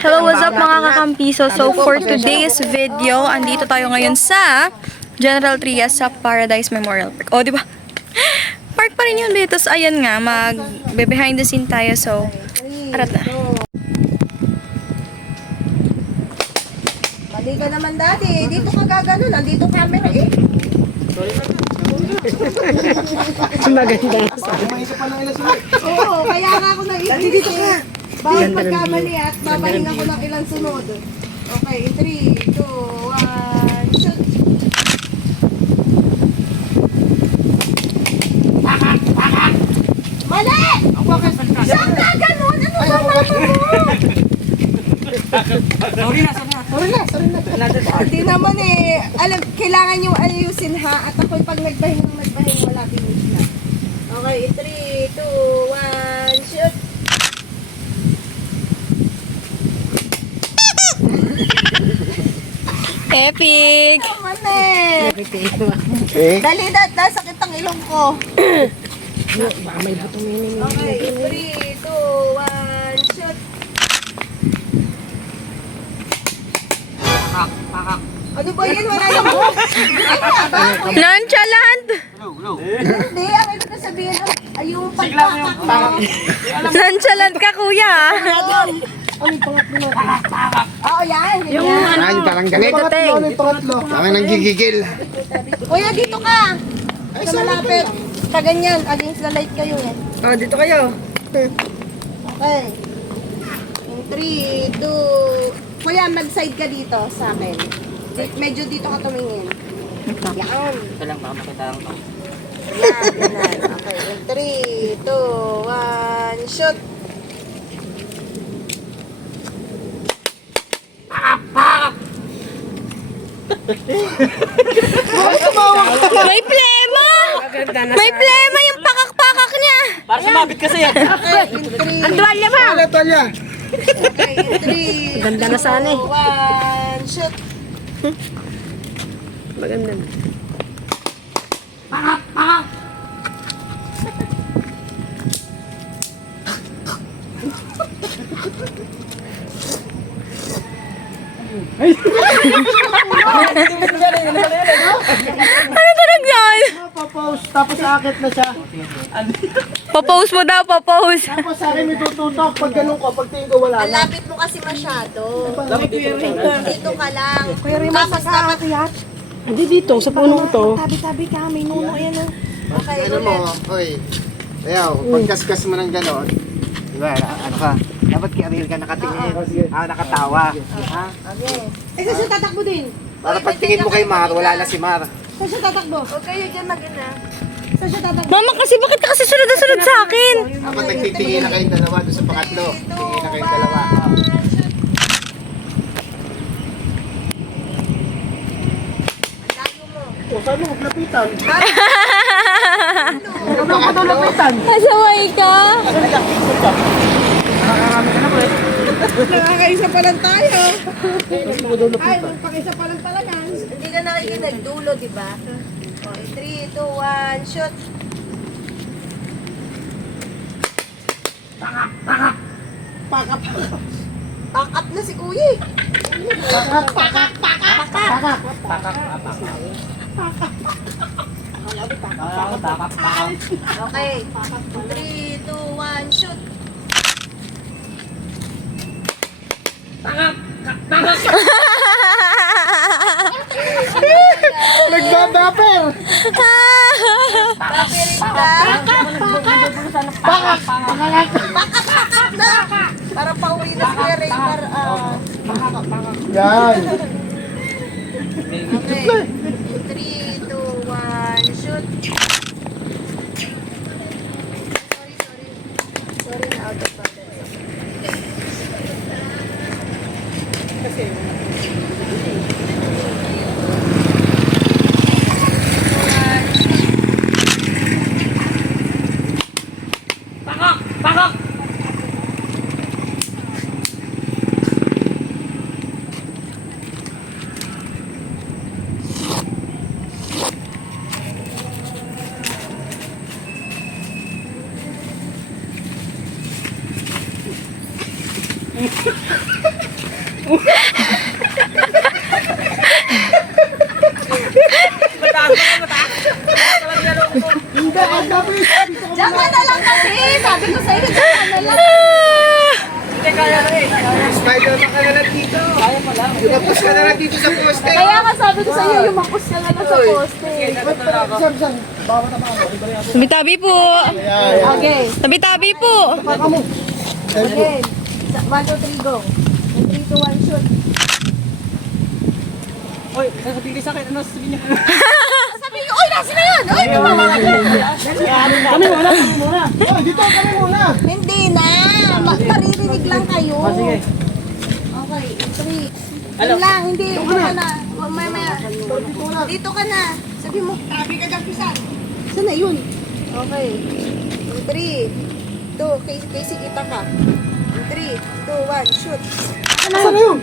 Hello, what's up mga kakampiso? So for today's video, andito tayo ngayon sa General Trias sa Paradise Memorial Park. Oh, di ba? Park pa rin yun, Betos. Ayan nga, behind the scene tayo. So, arat na. Mali ka naman dati. Dito ka gagano. Nandito camera eh. Maganda. Oo, kaya nga ako naisip. Dito ka. Bawal pagkamali at babahinga ko ng ilang sunod. Okay, 3, 2, 1, shoot. Mali! Saan ka ganun? Ano ba mama mo? Hindi naman eh. Alam, kailangan nyo ayusin ha. At ako'y pag nagbahinga wala finish na. Okay, 3, 2, 1, shoot. Epic! Mane! Dali dat, nasakit ang ilong ko. Baka may butong yun. Okay, 3, 2, 1, shoot. Ano ba yan? Wala yung hook. Nonchalant! Hindi, ang ito na sabihin, ay yung pagpakak mo. Nonchalant ka, kuya. Oo, yan. Ay, parang galit. Parang nanggigigil. Kuya, dito ka. Sa malapit. Kaganyan, against the light kayo eh. Oh, dito kayo. Okay. 3, 2... Kuya, mag-side ka dito sa akin. Medyo dito ka tumingin. Yan. Ito lang, baka makita lang ito. Yan, ganun. Okay, 3, 2, 1, shoot. May plema! May plema yung pakak-pakak niya. Para sumabit kasi yan. Okay, in 3. Ang tuwalya ba? Okay, in 3. Ganda na sana eh. 1, shoot. Maganda. Ano tunog yan? Papause, tapos akit na siya. Papost mo daw, papost. Tapos sa akin may tututok. Pag ganun ko, pag tingin ko wala Ang na. lapit mo kasi masyado. Dito ka lang. Tapos dapat Hindi dito, sa puno ito. tabi-tabi ka. May nuno yan oh. Okay, Ano mo, ulit. oy. Ayaw, pagkaskas mo ng gano'n. Diba, ano ka? Dapat kiaril ka nakatingin. Nakatawa. Ha? Okay. Eh, saan siya tatakbo din? Para pagtingin mo kay Mar, wala na si Mar. Saan siya tatakbo? Huwag kayo dyan mag-ina. Saan siya tatakbo? Mama, kasi bakit ka kasi sunod na sunod sa akin? Dapat nagtitingin na kayong dalawa doon sa pangatlo. Tingin na kayong dalawa. O, saan mo maglapitan? Ano ba ka lapitan? Kasaway ka? Nakakaisa pa lang tayo. Ay, magpakaisa pa lang talaga. Hindi ka nakikinig. Dulo, di ba? Okay, 3, 2, 1, shoot. Pack up na si Kuya eh. Okay. 3, 2, 1, shoot. Nagbabaper! Papirin ka. Pakak na. Para pauwi na si Kuya Ray. Yan! Okay. 3, 2, 1, shoot. Sorry na out of context. Hindi, ang sabi. Diyan ka na lang kasi. Sabi ko sa'yo, diyan ka na lang. Spider-Man ka na lang dito. Lumapos ka na lang dito sa poste. Kaya nga sabi ko sa'yo, lumapos ka na lang sa poste. Tabi-tabi po. Okay. Tabi-tabi po. Okay. 1, 2, 3, go. 3, 2, 1, shoot. Oy, sasabihin sa akin, ano sasabihin niya? Sabi ko, oy, nasa na yun! Oy, tumawag ka. Kami muna. Hindi na. Maririnig lang kayo. Sige. Okay, 3. Yun lang, hindi. Dito ka na. Mamaya. Dito ka na. Sabi mo, tabi ka dyan, pisan. Saan na yun? Okay. 3, 2, Casey, kita ka. 3, 2, 1, shoot. Saan na yun?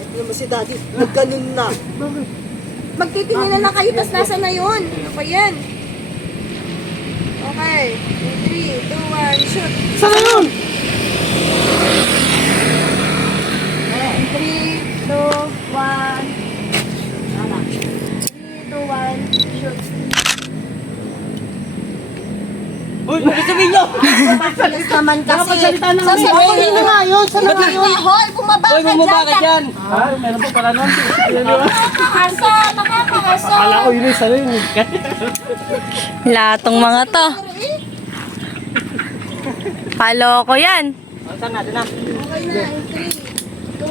Ito naman si daddy, nagganon na. Magtitingin na lang kayo, tas nasa na yun? Ano pa yan? Okay. 3, 2, 1, shoot. Saan na yun? 3, 2, 1. Wala. 3, 2, 1, shoot. Uy, sasabihin niyo! Yes naman kasi. Nakapagsalita na nga. Sasabihin na nga yun. Sa mga yun. Hoy, bumaba Uy, ka bumaba ka dyan. dyan! Ay, meron pa pala nun. Nakakasa, nakakasa. Akala ko yun yung isa rin. Latong mga to. Paloko yan. Saan natin na? Okay na, in 3,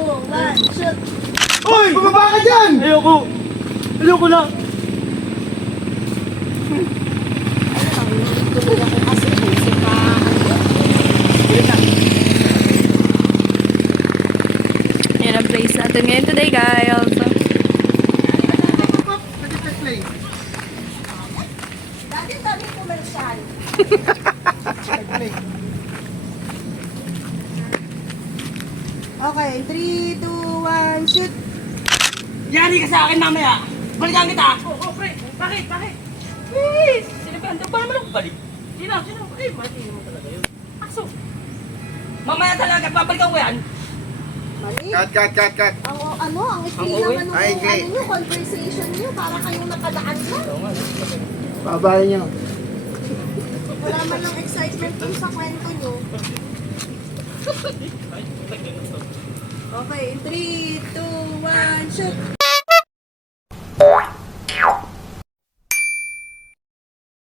2, 1, shoot. Uy! Bumaba ka dyan! Ayoko! Ayoko na! Tuloy ako kasi busy pa. Yan ang place natin ngayon today, guys. Dami komersyal. Okay, 3, 2, 1, shoot. Yari ka sa akin mamaya! Balikan kita! Oo, pre! Bakit? Please! Sinabihan daw, paano naman ako balik? Sino? Eh, mali naman talaga yun. Aso! Mamaya talaga, babalikan ko yan! Mali. Cut. Ang style Ang naman Ay, ng great. conversation niyo, para kayong nakadaan lang. Babali nyo. Wala man lang excitement dun sa kwento niyo. Okay, 3, 2, 1, shoot.